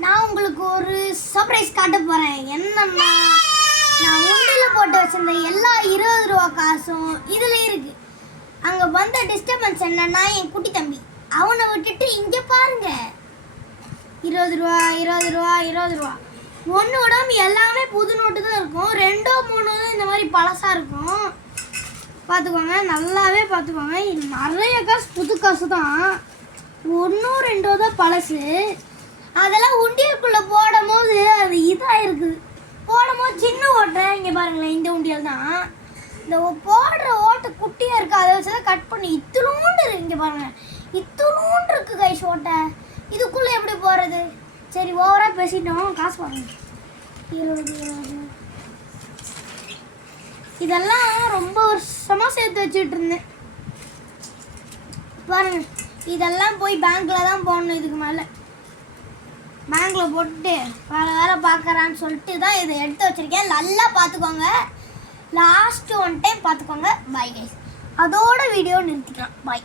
நான் உங்களுக்கு ஒரு சர்ப்ரைஸ் காட்ட போகிறேன். என்னன்னா, நான் உண்டியில் போட்டு வச்சிருந்த எல்லா 20 ரூபா காசும் இதில் இருக்குது. அங்கே வந்த டிஸ்டர்பன்ஸ் என்னன்னா, என் குட்டி தம்பி அவனை விட்டுட்டு இங்கே பாருங்க, 20 ரூபா 20 ரூபா 20 ரூபா ஒன்று விடாம எல்லாமே புது நோட்டு தான் இருக்கும். 2 3 தான் இந்த மாதிரி பழசாக இருக்கும். பார்த்துக்கோங்க, நல்லாவே பார்த்துக்கோங்க. நிறைய காசு புது காசு தான், 1 2 தான் பழசு. அதெல்லாம் உண்டியலுக்குள்ளே போடும் போது அது இதாக இருக்குது. போடும் போது சின்ன ஓட்டை இங்கே பாருங்களேன், இந்த உண்டியல் தான். இந்த போடுற ஓட்டை குட்டியாக இருக்குது, அதை வச்சு தான் கட் பண்ணி இத்துலூண்டு இங்கே பாருங்கள், இத்துலூண்டு இருக்குது கைஸ் ஓட்டை. இதுக்குள்ளே எப்படி போகிறது? சரி, ஓவராக பேசிட்டோம். காசு பாருங்க, 20 இதெல்லாம் ரொம்ப வருஷமாக சேர்த்து வச்சுட்டு இருந்தேன். பாருங்க, இதெல்லாம் போய் பேங்க்கில் தான் போடணும். இதுக்கு மேலே பேங்க்கில் போட்டுட்டு வேலை பார்க்குறான்னு சொல்லிட்டு தான் இதை எடுத்து வச்சுருக்கேன். நல்லா பார்த்துக்கோங்க, லாஸ்ட்டு 1 டைம் பார்த்துக்கோங்க. பை கைஸ், அதோட வீடியோ நிறுத்திக்கலாம். பை.